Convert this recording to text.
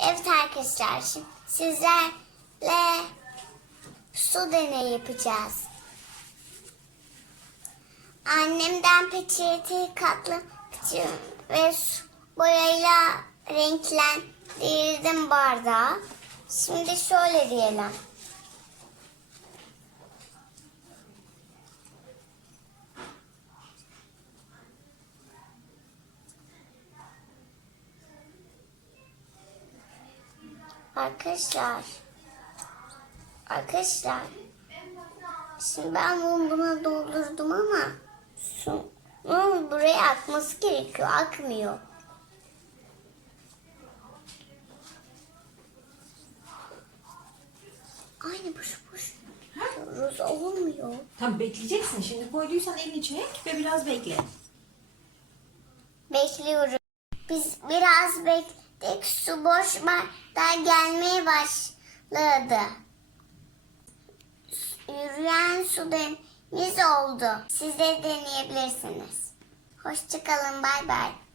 Evet arkadaşlar şimdi sizlerle su deneyi yapacağız. Annemden peçete katlamışım ve su boyayla renklendirdim bardağı. Şimdi şöyle diyelim. Arkadaşlar. Arkadaşlar. Şimdi ben bunu buna doldurdum ama suyun buraya akması gerekiyor. Akmıyor. Aynı boş boş. Ruz olmuyor. Tam bekleyeceksin. Şimdi koyduysan elini çek ve biraz bekle. Bekliyoruz. Biz biraz bekledik. Su boş bardağa gelmeye başladı. Yürüyen su deniz oldu. Siz de deneyebilirsiniz. Hoşçakalın. Bay bay.